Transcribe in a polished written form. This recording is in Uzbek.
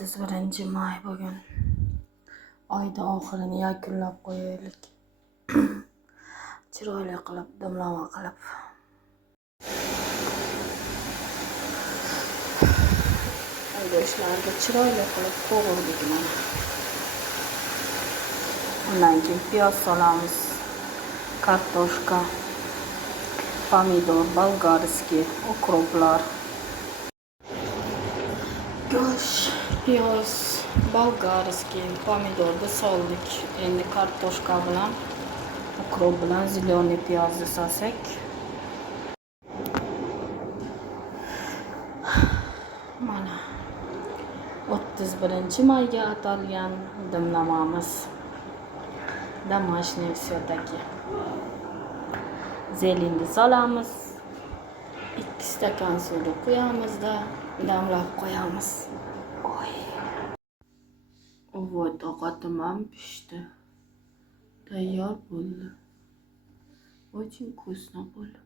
31 may bugun. Oyda oxirini yakunlab qo'yaylik. Chiroyli qilib, dimlama qilib. Go'shtlarga chiroyli qilib qovurdik mana. Undan keyin piyoz solamiz. Kartoshka, pomidor, bolgarskiy, ukroplar. Go'sht, piyoz, bolgarskiy, pomidorni soldik. Endi kartoshka bilan, ukrop bilan ziloniy piyozni solsak. Mana 31-mayga atalgan dimlamamiz. Домашний все-таки. Zelinni solamiz. 2 stakan suvni quyamizda damlab qo'yamiz. Вот, ovqatim ham pishdi. Tayyor bo'ldi. Очень вкусно bo'ldi.